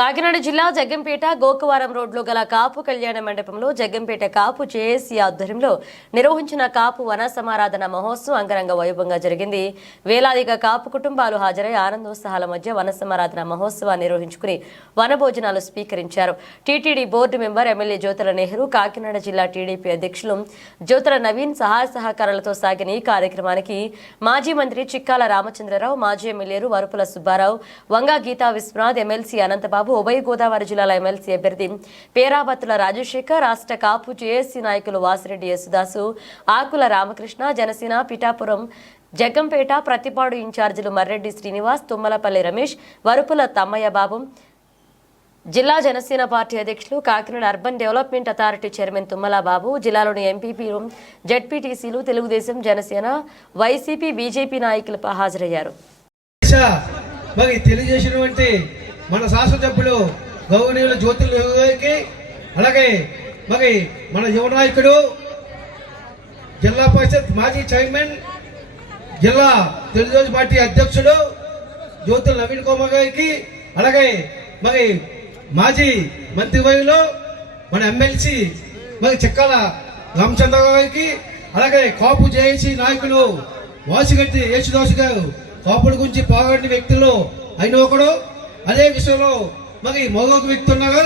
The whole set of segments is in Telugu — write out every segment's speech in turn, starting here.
కాకినాడ జిల్లా జగ్గంపేట గోకవరం రోడ్లో గల కాపు కళ్యాణ మండపంలో జగ్గంపేట కాపు జేఏసీ ఆధ్వర్యంలో నిర్వహించిన కాపు వన సమారాధన మహోత్సవం అంగరంగ వైభవంగా జరిగింది. వేలాదిగా కాపు కుటుంబాలు హాజరై ఆనందోత్సాహాల మధ్య వన సమారాధన మహోత్సవాన్ని నిర్వహించుకుని వన భోజనాలు స్వీకరించారు. TTD board member MLA Jyothula Nehru, Kakinada జిల్లా టీడీపీ అధ్యక్షులు జ్యోతుల నవీన్ సహాయ సహకారాలతో సాగిన ఈ కార్యక్రమానికి మాజీ మంత్రి చిక్కాల రామచంద్రరావు, మాజీ ఎమ్మెల్యేలు వరుపుల సుబ్బారావు, వంగా గీతా విశ్వనాథ్, ఎమ్మెల్సీ అనంతబాబు, ఉభయ గోదావరి జిల్లాల ఎమ్మెల్సీ అభ్యర్థి పేరాబత్తుల రాజశేఖర్, రాష్ట్ర కాపు జేఏసీ నాయకులు వాసిరెడ్డి యేసుదాసు, ఆకుల రామకృష్ణ, జనసేన పిఠాపురం జగ్గంపేట ప్రతిపాడు ఇన్ఛార్జీలు మర్రెడ్డి శ్రీనివాస్, తుమ్మలపల్లి రమేష్, వరుపుల తమ్మయ్య బాబు, జిల్లా జనసేన పార్టీ అధ్యక్షులు, Kakinada urban development authority chairman Tummala Babu, జిల్లాలోని ఎంపీపీలు, జెడ్పీటీసీలు, తెలుగుదేశం, జనసేన, వైసీపీ, బీజేపీ నాయకులు హాజరయ్యారు. మన శాసనసభ్యులు గౌరవనీయులు జ్యోతుల నెహ్రూకి, అలాగే మరి మన యువ నాయకుడు జిల్లా పరిషత్ మాజీ చైర్మన్, జిల్లా తెలుగుదేశం పార్టీ అధ్యక్షుడు జ్యోతుల నవీన్ కుమార్ గారికి, అలాగే మరి మాజీ మంత్రివర్యులు మన ఎమ్మెల్సీ మరి చిక్కాల రామచంద్ర గారికి, అలాగే కాపు జేఏసీ నాయకులు వాసిరెడ్డి యేసుదాసు గారు, కాపుల గురించి పోరాడిన వ్యక్తులు అయిన ఒకడు. అదే విషయంలో మరి మరొక వ్యక్తి ఉన్నారు,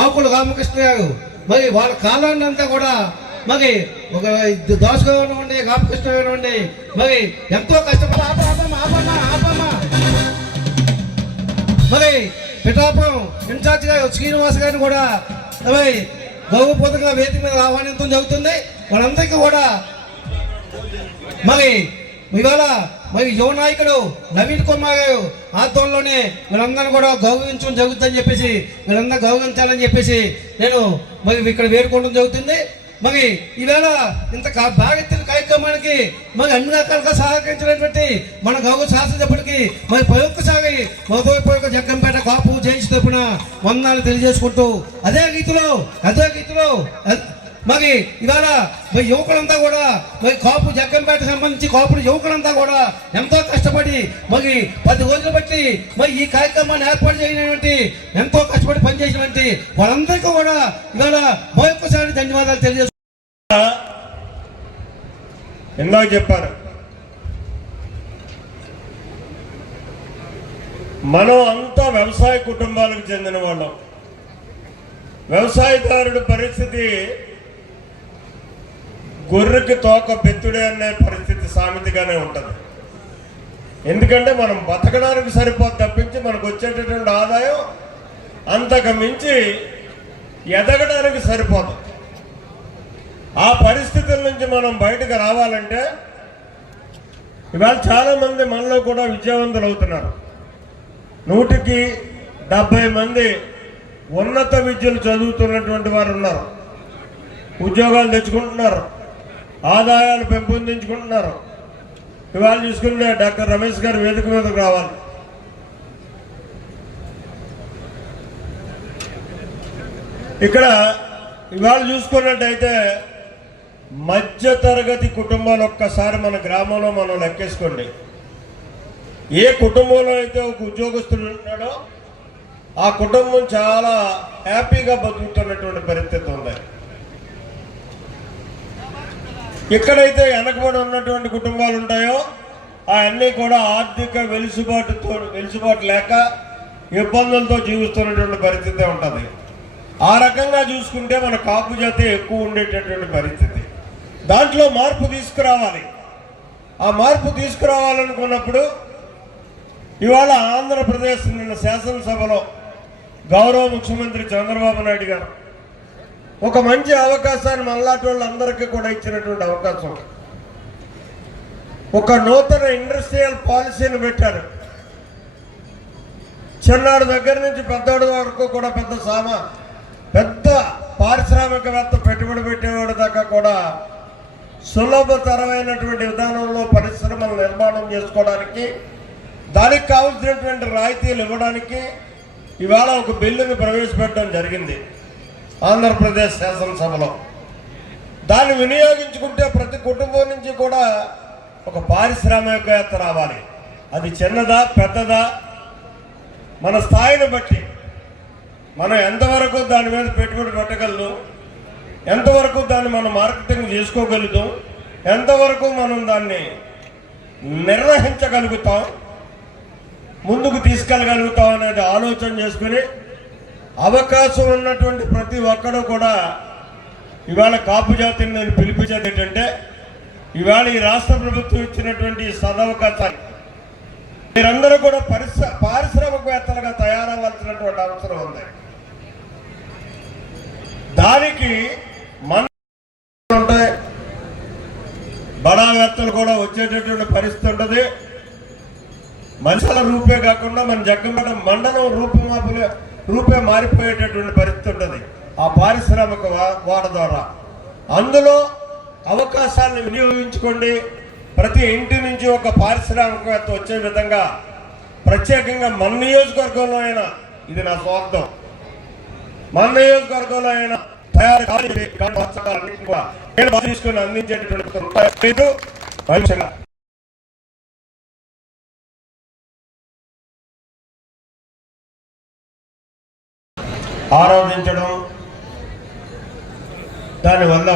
ఆకుల రామకృష్ణ గారు. మరి వాళ్ళ కాలాన్ని అంతా కూడా మరి ఒక దాసు గారు ఉండి, రామకృష్ణ గారు ఉండి మరి ఎంతో కష్టపడి మరి పిఠాపురం ఇన్ఛార్జ్ గారు శ్రీనివాస్ గారిని కూడా మరి గౌరవపూర్వకంగా వేదిక మీద ఆహ్వానించడం జరుగుతుంది. వాళ్ళందరికీ కూడా మరి ఇవాళ మరి యువ నాయకుడు నవీన్ కుమార్ గారు ఆధ్వర్యంలోనే వీళ్ళందరూ కూడా గౌరవించడం జరుగుతుందని చెప్పేసి, వీళ్ళందరూ గౌరవించాలని చెప్పేసి నేను మరి ఇక్కడ వేడుకోవడం జరుగుతుంది. మరి ఈవేళ ఇంత బాధ్యతల కార్యక్రమానికి మరి అన్ని రకాలుగా సహకరించినటువంటి మన గౌరవ శాసనసభ్యుడికి మరి ప్రొక్కసారి మరొక జగ్గంపేట కాపు జేఏసీ తరపున వందనాలు తెలియజేసుకుంటూ, అదే రీతిలో మరి ఇవాళ మరి యువకులంతా కూడా మరి కాపు జగ్గంపేట సంబంధించి కాపుడు యువకులంతా కూడా ఎంతో కష్టపడి మరి 10 రోజులు బట్టి మరి ఈ కార్యక్రమాన్ని ఏర్పాటు చేయనటువంటి ఎంతో కష్టపడి పనిచేసినటువంటి వాళ్ళందరికీ కూడా ఇవాళ మరొకసారి ధన్యవాదాలు తెలియజేస్తున్నా. ఎన్నో చెప్పారు, మనం అంతా వ్యవసాయ కుటుంబాలకు చెందిన వాళ్ళం. వ్యవసాయదారుడి పరిస్థితి గొర్రెకి తోక బెత్తుడే అనే పరిస్థితి సామెతగానే ఉంటుంది. ఎందుకంటే మనం బతకడానికి సరిపోదు తప్పించి మనకు వచ్చేటటువంటి ఆదాయం అంతకు మించి ఎదగడానికి సరిపోదు. ఆ పరిస్థితుల నుంచి మనం బయటకు రావాలంటే ఇవాళ చాలామంది మనలో కూడా విద్యావంతులు అవుతున్నారు. 100కి 70 మంది ఉన్నత విద్యలు చదువుతున్నటువంటి వారు ఉన్నారు, ఉద్యోగాలు తెచ్చుకుంటున్నారు, ఆదాయాలు పెంపొందించుకుంటున్నారు. ఇవాళ చూసుకుంటే డాక్టర్ రమేష్ గారు వేదిక మీదకు రావాలి. ఇక్కడ ఇవాళ చూసుకున్నట్టయితే మధ్య తరగతి కుటుంబాలు ఒక్కసారి మన గ్రామంలో మనం లెక్కేసుకోండి. ఏ కుటుంబంలో అయితే ఒక ఉద్యోగస్తుడు ఉన్నాడో ఆ కుటుంబం చాలా హ్యాపీగా బతుకుతున్నటువంటి పరిస్థితి ఉంది. ఎక్కడైతే వెనకబడి ఉన్నటువంటి కుటుంబాలు ఉంటాయో అవన్నీ కూడా ఆర్థిక వెలుసుబాటు లేక ఇబ్బందులతో జీవిస్తున్నటువంటి పరిస్థితి ఉంటుంది. ఆ రకంగా చూసుకుంటే మన కాపు జాతి ఎక్కువ ఉండేటటువంటి పరిస్థితి. దాంట్లో మార్పు తీసుకురావాలి. ఆ మార్పు తీసుకురావాలనుకున్నప్పుడు ఇవాళ ఆంధ్రప్రదేశ్ నిన్న శాసనసభలో గౌరవ ముఖ్యమంత్రి చంద్రబాబు నాయుడు గారు ఒక మంచి అవకాశాన్ని మళ్ళాటి వాళ్ళందరికీ కూడా ఇచ్చినటువంటి అవకాశం. ఒక నూతన ఇండస్ట్రియల్ పాలసీని పెట్టారు. చిన్నాడు దగ్గర నుంచి పెద్దవాడి వరకు కూడా పెద్ద పారిశ్రామికవేత్త పెట్టుబడి పెట్టేవాడి దాకా కూడా సులభతరమైనటువంటి విధానంలో పరిశ్రమలు నిర్మాణం చేసుకోవడానికి, దానికి కావాల్సినటువంటి రాయితీలు ఇవ్వడానికి ఇవాళ ఒక బిల్లుని ప్రవేశపెట్టడం జరిగింది ఆంధ్రప్రదేశ్ శాసనసభలో. దాన్ని వినియోగించుకుంటే ప్రతి కుటుంబం నుంచి కూడా ఒక పారిశ్రామికవేత్త రావాలి. అది చిన్నదా పెద్దదా మన స్థాయిని బట్టి మనం ఎంతవరకు దాని మీద పెట్టుబడి పెట్టగలదు, ఎంతవరకు దాన్ని మనం మార్కెటింగ్ చేసుకోగలుగుతాం, ఎంతవరకు మనం దాన్ని నిర్వహించగలుగుతాం, ముందుకు తీసుకెళ్ళగలుగుతాం అనేది ఆలోచన చేసుకుని అవకాశం ఉన్నటువంటి ప్రతి ఒక్కడు కూడా ఇవాళ కాపు జాతిని నేను పిలిపించేది ఏంటంటే, ఇవాళ ఈ రాష్ట్ర ప్రభుత్వం ఇచ్చినటువంటి సదవకాశాన్ని మీరందరూ కూడా పారిశ్రామికవేత్తలుగా తయారవ్వాల్సినటువంటి అవసరం ఉంది. దానికి మన ఉంటాయి, బడావేత్తలు కూడా వచ్చేటటువంటి పరిస్థితి ఉంటుంది. మనుషుల రూపే కాకుండా మన జగ్గంపేట మండలం రూపే మారిపోయేటటువంటి పరిస్థితి ఉంటుంది ఆ పారిశ్రామిక వాడ ద్వారా. అందులో అవకాశాలను వినియోగించుకోండి. ప్రతి ఇంటి నుంచి ఒక పారిశ్రామికవేత్త వచ్చే విధంగా ప్రత్యేకంగా మన నియోజకవర్గంలో అయినా, ఇది నా స్వార్థం, మన నియోజకవర్గంలో అయినా తయారు తీసుకుని అందించేటటువంటి ఆరాధించడం, దానివల్ల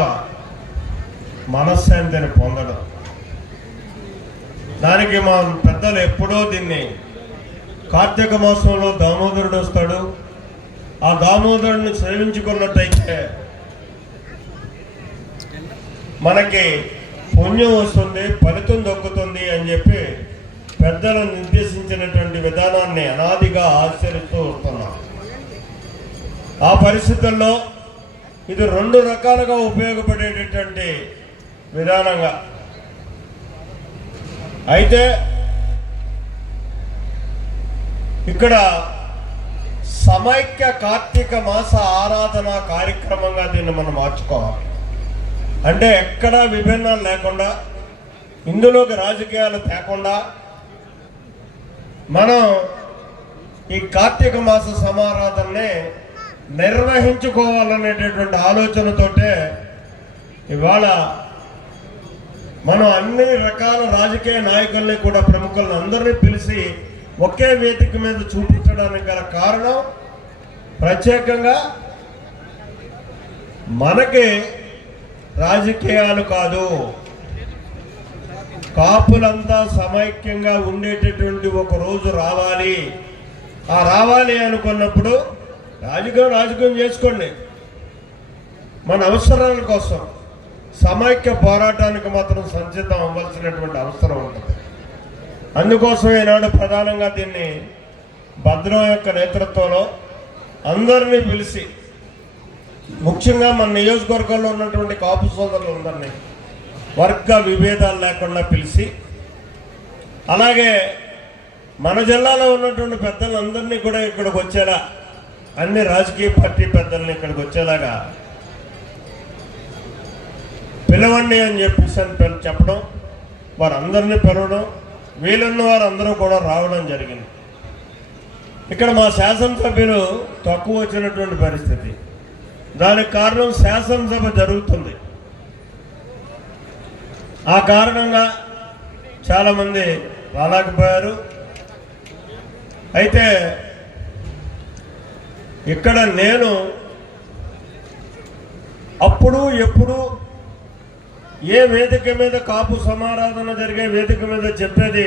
మనశ్శాంతిని పొందడం. దానికి మా పెద్దలు ఎప్పుడో దీన్ని కార్తీక మాసంలో దామోదరుడు వస్తాడు, ఆ దామోదరుడిని సేవించుకున్నట్టయితే మనకి పుణ్యం వస్తుంది, ఫలితం దొక్కుతుంది అని చెప్పి పెద్దలు నిర్దేశించినటువంటి విధానాన్ని అనాదిగా ఆచరిస్తూ వస్తున్నాం. ఆ పరిస్థితుల్లో ఇది రెండు రకాలుగా ఉపయోగపడేటటువంటి విధానంగా. అయితే ఇక్కడ సమైక్య కార్తీక మాస ఆరాధన కార్యక్రమంగా దీన్ని మనం మార్చుకోవాలి. అంటే ఎక్కడా విభిన్నాలు లేకుండా, ఇందులోకి రాజకీయాలు తేకుండా మనం ఈ కార్తీక మాస సమారాధనని నిర్వహించుకోవాలనేటటువంటి ఆలోచనతోటే ఇవాళ మనం అన్ని రకాల రాజకీయ నాయకుల్ని కూడా, ప్రముఖులను అందరినీ పిలిచి ఒకే వేదిక మీద చూపించడానికి గల కారణం ప్రత్యేకంగా మనకి రాజకీయాలు కాదు, కాపులంతా సమైక్యంగా ఉండేటటువంటి ఒక రోజు రావాలి. ఆ రావాలి అనుకున్నప్పుడు రాజకీయం చేసుకోండి, మన అవసరాల కోసం సమైక్య పోరాటానికి మాత్రం సంసిద్ధం అవ్వాల్సినటువంటి అవసరం ఉంటుంది. అందుకోసం ఈనాడు ప్రధానంగా దీన్ని భద్రం యొక్క నేతృత్వంలో అందరినీ పిలిచి, ముఖ్యంగా మన నియోజకవర్గంలో ఉన్నటువంటి కాపు సోదరులు అందరినీ వర్గ విభేదాలు లేకుండా పిలిచి, అలాగే మన జిల్లాలో ఉన్నటువంటి పెద్దలందరినీ కూడా ఇక్కడికి వచ్చేలా, అన్ని రాజకీయ పార్టీ పెద్దల్ని ఇక్కడికి వచ్చేలాగా పిలవండి అని చెప్పేసి చెప్పడం, వారందరినీ పిలవడం, వీలున్న వారందరూ కూడా రావడం జరిగింది. ఇక్కడ మా శాసనసభ్యులు తక్కువ వచ్చినటువంటి పరిస్థితి. దానికి కారణం శాసనసభ జరుగుతుంది, ఆ కారణంగా చాలామంది రాలేకపోయారు. అయితే ఇక్కడ నేను అప్పుడు ఎప్పుడు ఏ వేదిక మీద కాపు సమారాధన జరిగే వేదిక మీద చెప్పేది,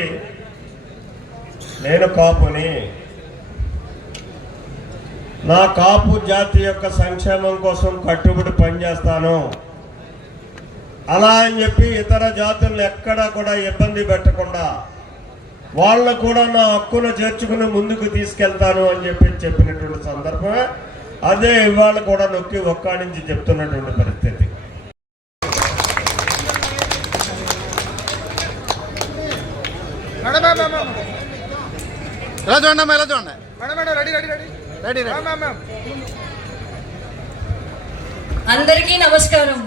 నేను కాపుని, నా కాపు జాతి యొక్క సంక్షేమం కోసం కట్టుబడి పనిచేస్తాను, అలా అని చెప్పి ఇతర జాతులను ఎక్కడా కూడా ఇబ్బంది పెట్టకుండా వాళ్ళ కూడా నా హక్కును చేర్చుకుని ముందుకు తీసుకెళ్తాను అని చెప్పినటువంటి సందర్భమే అదే ఇవాళ కూడా నొక్కి ఒక్కాడించి చెప్తున్నటువంటి పరిస్థితి. అందరికీ నమస్కారం.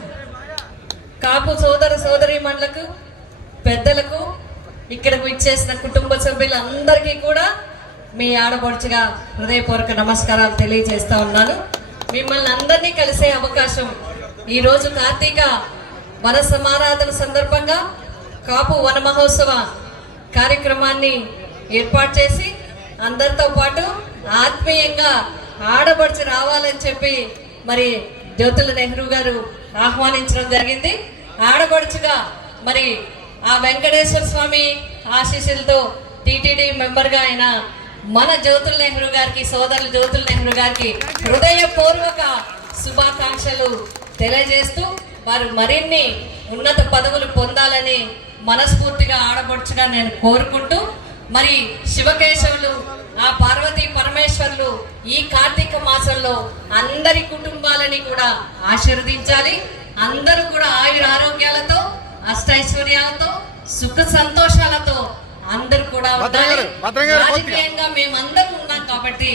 కాపు సోదర సోదరీమణులకు, పెద్దలకు, ఇక్కడకు ఇచ్చేసిన కుటుంబ సభ్యులందరికీ కూడా మీ ఆడపడుచుగా హృదయపూర్వక నమస్కారాలు తెలియజేస్తా ఉన్నాను. మిమ్మల్ని అందరినీ కలిసే అవకాశం ఈరోజు కార్తీక వన సమారాధన సందర్భంగా కాపు వన మహోత్సవ కార్యక్రమాన్ని ఏర్పాటు చేసి అందరితో పాటు ఆత్మీయంగా ఆడపడుచు రావాలని చెప్పి మరి జ్యోతుల నెహ్రూ గారు ఆహ్వానించడం జరిగింది. ఆడపడుచుగా మరి ఆ వెంకటేశ్వర స్వామి ఆశీస్సులతో టీటీడీ మెంబర్గా అయిన మన జ్యోతుల నెహ్రూ గారికి, సోదరులు జ్యోతుల నెహ్రూ గారికి హృదయపూర్వక శుభాకాంక్షలు తెలియజేస్తూ వారు మరిన్ని ఉన్నత పదవులు పొందాలని మనస్ఫూర్తిగా ఆడపడుచుగా నేను కోరుకుంటూ, మరి శివకేశవులు ఆ పార్వతీ పరమేశ్వర్లు ఈ కార్తీక మాసంలో అందరి కుటుంబాలని కూడా ఆశీర్వదించాలి. అందరూ కూడా ఆయుర ఆరోగ్యాలతో, అష్టైశ్వర్యాలతో, సుఖ సంతోషాలతో అందరూ కూడా ఉండాలి. రాజకీయంగా మేమందరం ఉన్నాం కాబట్టి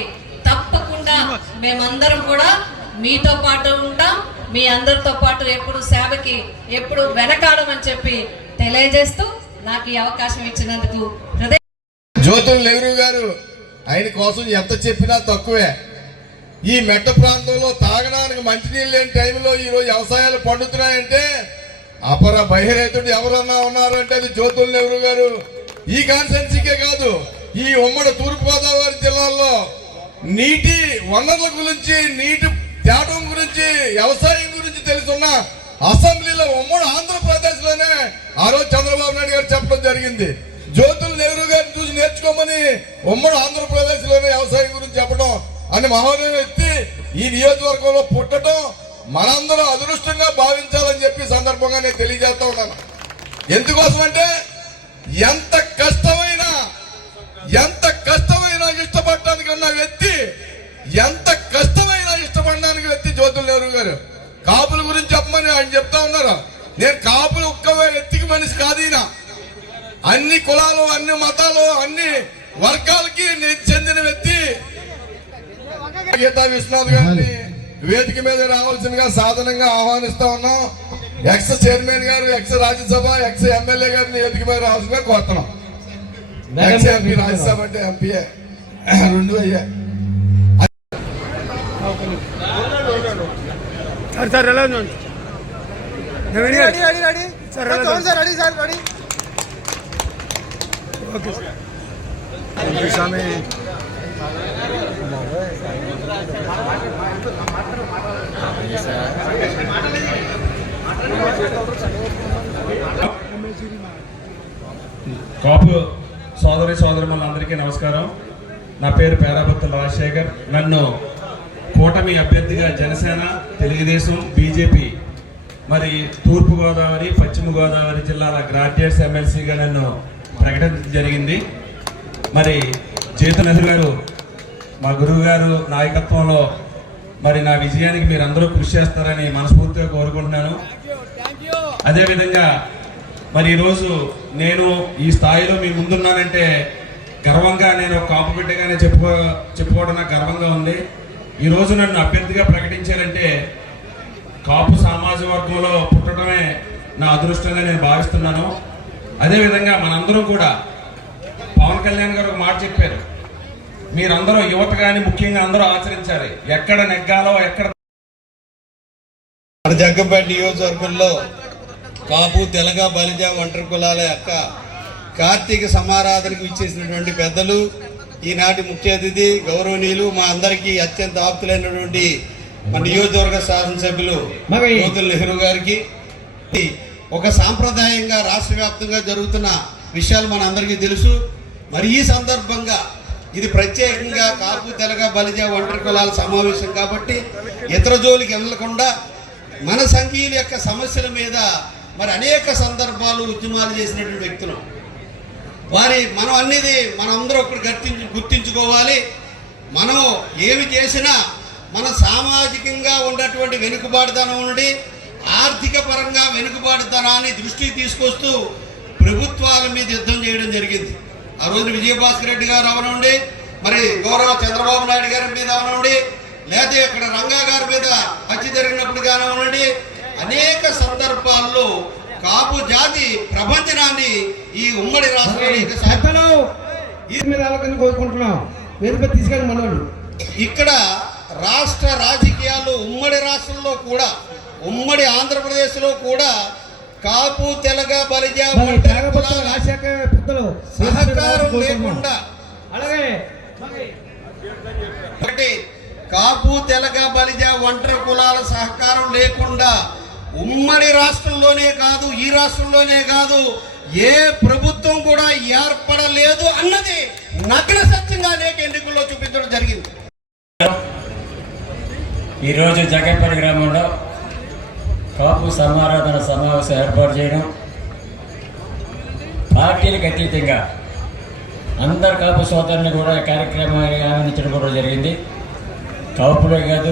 తప్పకుండా మేమందరం కూడా మీతో పాటు ఉంటాం. మీ అందరితో పాటు ఎప్పుడు సేవకి ఎప్పుడు వెనకాడమని చెప్పి తెలియజేస్తూ నాకు ఈ అవకాశం ఇచ్చినందుకు జ్యోతుల నెహ్రూ గారు ఆయన కోసం ఎంత చెప్పినా తక్కువే. ఈ మెట్ట ప్రాంతంలో తాగడానికి మంచినీళ్ళు లేని టైంలో ఈరోజు వ్యవసాయాలు పండుతున్నాయంటే అపర బహిరైతుడు ఎవరన్నా ఉన్నారంటే అది జ్యోతుల నెహ్రూ గారు. ఈ కాన్స్టిట్యున్సీకే కాదు, ఈ ఉమ్మడి తూర్పుగోదావరి జిల్లాలో నీటి వనరుల గురించి, నీటి తేటం గురించి, వ్యవసాయం గురించి తెలుసున్న అసెంబ్లీలో ఉమ్మడి ఆంధ్రప్రదేశ్ లోనే ఆ రోజు చంద్రబాబు నాయుడు గారు చెప్పడం జరిగింది. జ్యోతుల నెహ్రూ గారిని చూసి నేర్చుకోమని ఉమ్మడి ఆంధ్రప్రదేశ్ లోనే వ్యవసాయం గురించి చెప్పడం అని మహోదయం ఎత్తి ఈ నియోజకవర్గంలో పుట్టడం మనందరం అదృష్టంగా భావించాలని చెప్పి సందర్భంగా నేను తెలియజేస్తా ఉన్నాను. ఎందుకోసం అంటే ఎంత కష్టమైనా ఇష్టపడటానికన్నా వ్యక్తి, ఎంత కష్టమైనా ఇష్టపడడానికి వ్యక్తి జ్యోతుల నెహ్రూ గారు. కాపుల గురించి చెప్పమని ఆయన చెప్తా ఉన్నారు. నేను కాపులు ఒక్క వ్యక్తికి మనిషి కాదు. ఈయన అన్ని కులాలు, అన్ని మతాలు, అన్ని వర్గాలకి నేను చెందిన వ్యక్తి. గీతా విశ్వనాథ్ గారిని వేదిక మీద రావాల్సిందిగా సాధనంగా ఆహ్వానిస్తా ఉన్నాం. ఎక్స్ చైర్మన్ గారు, ఎక్స్ రాజ్యసభ, ఎక్స్ ఎమ్మెల్యే గారిని వేదిక మీద రావాల్సిందిగా కోరుతున్నాం. ఎక్స్ ఎంపీ, రాజ్యసభ అంటే ఎంపీఏ 2 అయ్యా. సార్ ఎలా ఉంది ready sir? Ready sir, ready. Okay sir. స్వామి కాపు సోదరులందరికీ నమస్కారం. నా పేరు పేరాభత్తుల రాజశేఖర్. నన్ను కూటమి అభ్యర్థిగా జనసేన, తెలుగుదేశం, బీజేపీ మరి తూర్పుగోదావరి, పశ్చిమ గోదావరి జిల్లాల గ్రాడ్యుయేట్స్ ఎమ్మెల్సీగా నన్ను ప్రకటించడం జరిగింది. మరి జ్యోతుల నెహ్రూ గారు, మా గురువు గారు నాయకత్వంలో మరి నా విజయానికి మీరందరూ కృషి చేస్తారని మనస్ఫూర్తిగా కోరుకుంటున్నాను. అదేవిధంగా మరి ఈరోజు నేను ఈ స్థాయిలో మీ ముందున్నానంటే గర్వంగా, నేను కాపు బిడ్డగానే చెప్పుకోవడం నాకు గర్వంగా ఉంది. ఈరోజు నన్ను అభ్యర్థిగా ప్రకటించారంటే కాపు సామాజిక వర్గంలో పుట్టడమే నా అదృష్టంగా నేను భావిస్తున్నాను. అదేవిధంగా మనందరం కూడా పవన్ కళ్యాణ్ గారు ఒక మాట చెప్పారు, మీరందరూ యువత కానీ ముఖ్యంగా అందరూ ఆచరించాలి. ఎక్కడ నెగ్గాలో, ఎక్కడ మన జగ్గంపేట నియోజకవర్గంలో కాపు, తెలగ, బలిజ, ఒంటరి కులాల యొక్క కార్తీక సమారాధనకు ఇచ్చేసినటువంటి పెద్దలు, ఈనాటి ముఖ్య అతిథి గౌరవనీయులు, మా అందరికీ అత్యంత ఆప్తులైనటువంటి మన నియోజకవర్గ శాసనసభ్యులు జ్యోతుల నెహ్రూ గారికి, ఒక సాంప్రదాయంగా రాష్ట్ర వ్యాప్తంగా జరుగుతున్న విషయాలు మన అందరికీ తెలుసు. మరి ఈ సందర్భంగా ఇది ప్రత్యేకంగా కాపు, తెలగ, బలిజ, ఒంటరి కులాల సమావేశం కాబట్టి ఇతర జోలికి వెళ్ళకుండా మన సంఘీయుల యొక్క సమస్యల మీద మరి అనేక సందర్భాలు ఉద్యమాలు చేసినటువంటి వ్యక్తులు మనం అనేది మనందరూ ఒకటి గుర్తించుకోవాలి. మనం ఏమి చేసినా మన సామాజికంగా ఉన్నటువంటి వెనుకబాటుతనం నుండి ఆర్థిక పరంగా వెనుకబాటుతనాన్ని దృష్టికి తీసుకొస్తూ ప్రభుత్వాల మీద యుద్ధం చేయడం జరిగింది. ఆ రోజు విజయభాస్కర్ రెడ్డి గారు అవనండి, మరి గౌరవ చంద్రబాబు నాయుడు గారి మీద అవనండి, లేదా ఇక్కడ రంగా గారి మీద హత్య జరిగినప్పుడు కానివ్వండి, అనేక సందర్భాల్లో కాపు జాతి ప్రపంచనాన్ని ఈ ఉమ్మడి రాష్ట్రంలో కోరుకుంటున్నాం. తీసుకెళ్ళి మనోళ్ళు ఇక్కడ రాష్ట్ర రాజకీయాల్లో ఉమ్మడి రాష్ట్రంలో కూడా, ఉమ్మడి ఆంధ్రప్రదేశ్ లో కూడా కాపు, తెలగ, బలిజ సహకారం లేకుండా, అలాగే కాపు తెలగ బలిజ ఒంటరి కులాల సహకారం లేకుండా ఉమ్మడి రాష్ట్రంలోనే కాదు, ఈ రాష్ట్రంలోనే కాదు, ఏ ప్రభుత్వం కూడా ఏర్పడలేదు అన్నది నగ్న సత్యంగా అనేక ఎన్నికల్లో చూపించడం జరిగింది. ఈరోజు జగ్గంపేట గ్రామంలో కాపు సమారాధన సమావేశం ఏర్పాటు చేయడం, పార్టీలకు అతీతంగా అందరు కాపు సోదరుని కూడా ఈ కార్యక్రమాన్ని ఆహ్వానించడం కూడా జరిగింది. కాపులే కాదు,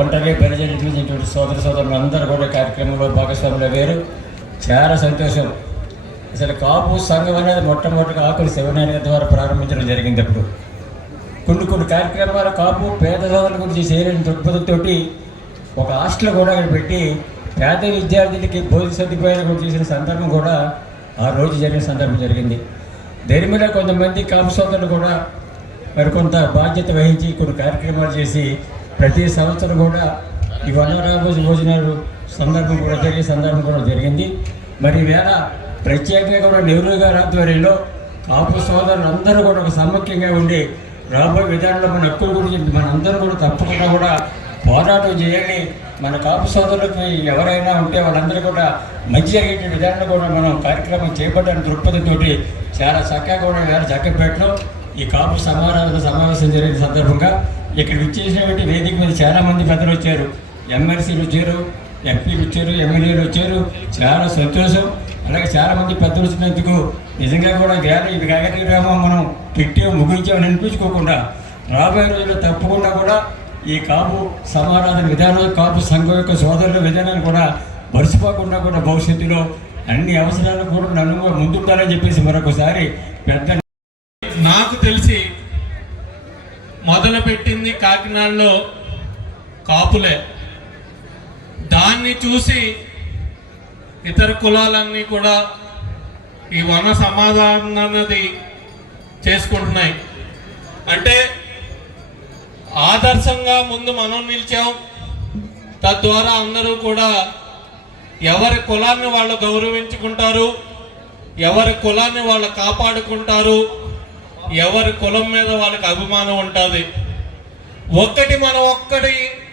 ఒంటరి బలిజేటువంటి సోదరులు అందరూ కూడా కార్యక్రమంలో భాగస్వాములు వేరు. చాలా సంతోషం. అసలు కాపు సంఘం అనేది మొట్టమొదటిగా ఆకుల శివనారాయణ ద్వారా ప్రారంభించడం జరిగింది. అప్పుడు కొన్ని కార్యక్రమాలు కాపు పేద సోదరుల గురించి చేయలేని దృక్పథంతో ఒక హాస్టల్ కూడా అక్కడ పెట్టి పేద విద్యార్థులకి భోజన సదుపాయాలు కూడా చేసిన సందర్భం కూడా ఆ రోజు జరిగిన సందర్భం జరిగింది. దీని మీద కొంతమంది కాపు సోదరులు కూడా మరికొంత బాధ్యత వహించి కొన్ని కార్యక్రమాలు చేసి ప్రతి సంవత్సరం కూడా ఈ వనరాభోజ భోజనాలు సందర్భం కూడా జరిగే సందర్భం కూడా జరిగింది. మరి వేళ ప్రత్యేకంగా కూడా నెహ్రూ గారి ఆధ్వర్యంలో కాపు సోదరులు అందరూ కూడా ఒక సమైక్యంగా ఉండి రాబోయే విధానంలో మన హక్కుల గురించి మనందరూ కూడా తప్పకుండా కూడా పోరాటం చేయాలి. మన కాపు సోదరులకు ఎవరైనా ఉంటే వాళ్ళందరూ కూడా మంచి జరిగే విధానంలో కూడా మనం కార్యక్రమం చేపట్టడానికి దృక్పథంతో చాలా చక్కగా కూడా వేరే జగ్గంపేటలో ఈ కాపు సమారాధన సమావేశం జరిగిన సందర్భంగా ఇక్కడ విచ్చేసినటువంటి వేదిక మీద చాలామంది పెద్దలు వచ్చారు, ఎమ్మెల్సీలు వచ్చారు, ఎంపీలు వచ్చారు, ఎమ్మెల్యేలు వచ్చారు. చాలా సంతోషం. అలాగే చాలామంది పెద్దలు వచ్చినందుకు నిజంగా కూడా ఈ కార్యక్రమం మనం పెట్టి ముగించామని అనిపించుకోకుండా రాబోయే రోజుల్లో తప్పకుండా కూడా ఈ కాపు సమారాధన విధానం, కాపు సంఘం యొక్క సోదరుల విధానాన్ని కూడా మర్చిపోకుండా కూడా భవిష్యత్తులో అన్ని అవసరాలు కూడా నన్ను ముందుంటారని చెప్పేసి మరొకసారి పెద్ద నాకు తెలిసి మొదలుపెట్టింది కాకినాడలో కాపులే. దాన్ని చూసి ఇతర కులాలన్నీ కూడా ఈ వన సమాధానం అన్నది చేసుకుంటున్నాయి. అంటే ఆదర్శంగా ముందు మనం నిలిచాం. తద్వారా అందరూ కూడా ఎవరి కులాన్ని వాళ్ళు గౌరవించుకుంటారు, ఎవరి కులాన్ని వాళ్ళు కాపాడుకుంటారు, ఎవరి కులం మీద వాళ్ళకి అభిమానం ఉంటుంది.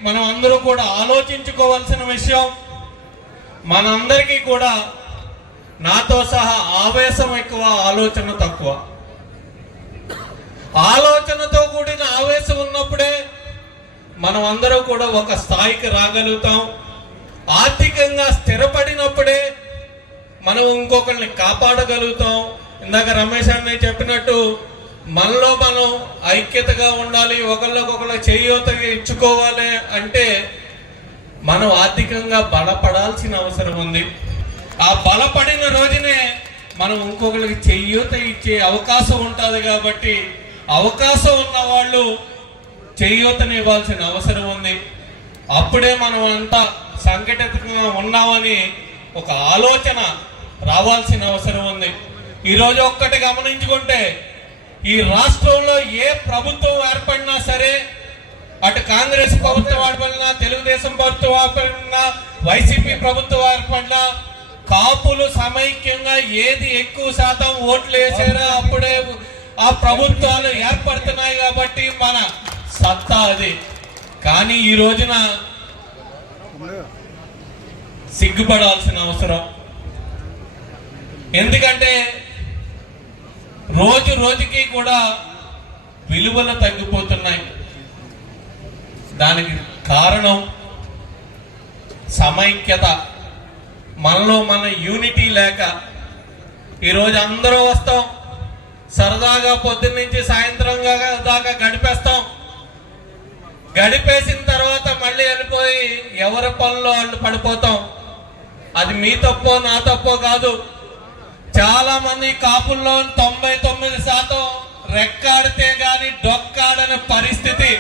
మనం అందరూ కూడా ఆలోచించుకోవాల్సిన విషయం, మనందరికీ కూడా నాతో సహా ఆవేశం ఎక్కువ, ఆలోచన తక్కువ. ఆలోచనతో కూడిన ఆవేశం ఉన్నప్పుడే మనం అందరూ కూడా ఒక స్థాయికి రాగలుగుతాం. ఆర్థికంగా స్థిరపడినప్పుడే మనం ఇంకొకరిని కాపాడగలుగుతాం. ఇందాక రమేష్ అన్నయ్య చెప్పినట్టు మనలో మనం ఐక్యతగా ఉండాలి, ఒకళ్ళకొకళ్ళు చేయూతగా ఇచ్చుకోవాలి. అంటే మనం ఆర్థికంగా బలపడాల్సిన అవసరం ఉంది. ఆ బలపడిన రోజునే మనం ఇంకొకరికి చేయూత ఇచ్చే అవకాశం ఉంటుంది. కాబట్టి అవకాశం ఉన్న వాళ్ళు చేయూతని ఇవ్వాల్సిన అవసరం ఉంది. అప్పుడే మనం అంతా సంఘటితంగా ఉన్నామని ఒక ఆలోచన రావాల్సిన అవసరం ఉంది. ఈరోజు ఒక్కటి గమనించుకుంటే, ఈ రాష్ట్రంలో ఏ ప్రభుత్వం ఏర్పడినా సరే, అటు కాంగ్రెస్ ప్రభుత్వం ఏర్పడినా, తెలుగుదేశం ప్రభుత్వం ఏర్పడినా, వైసీపీ ప్రభుత్వం ఏర్పడినా, కాపులు సమైక్యంగా ఏది ఎక్కువ శాతం ఓట్లు వేసారో అప్పుడే ఆ ప్రభుత్వాలు ఏర్పడుతున్నాయి. కాబట్టి మన సత్తా అది. కానీ ఈ రోజున సిగ్గుపడాల్సిన అవసరం. ఎందుకంటే రోజు రోజుకి కూడా విలువలు తగ్గిపోతున్నాయి. దానికి కారణం సమైక్యత, మనలో మన యూనిటీ లేక. ఈరోజు అందరూ వస్తాం, సరదాగా పొద్దున్నుంచి సాయంత్రం దాకా గడిపేస్తాం. గడిపేసిన తర్వాత మళ్ళీ వెళ్ళిపోయి ఎవరి పనుల్లో వాళ్ళు పడిపోతాం. అది మీ తప్పో నా తప్పో కాదు. చాలా మంది కాపుల్లో 99% రెక్కాడితే గాని డొక్కాడని పరిస్థితి.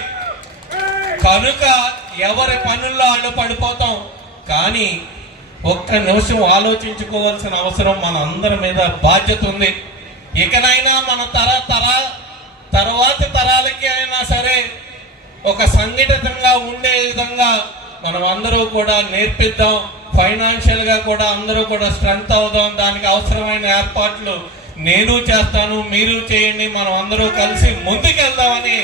కనుక ఎవరి పనుల్లో వాళ్ళు పడిపోతాం. కానీ ఒక్క నిమిషం ఆలోచించుకోవాల్సిన అవసరం మన అందరి మీద బాధ్యత ఉంది. ఇకనైనా మన తర్వాతి తరాలకి అయినా సరే ఒక సంఘటితంగా ఉండే విధంగా మనం అందరూ కూడా నేర్పిద్దాం. ఫైనాన్షియల్ గా కూడా అందరూ కూడా స్ట్రెంగ్త్ అవుదాం. దానికి అవసరమైన ఏర్పాట్లు నేను చేస్తాను, మీరు చేయండి. మనం అందరూ కలిసి ముందుకెళ్దామని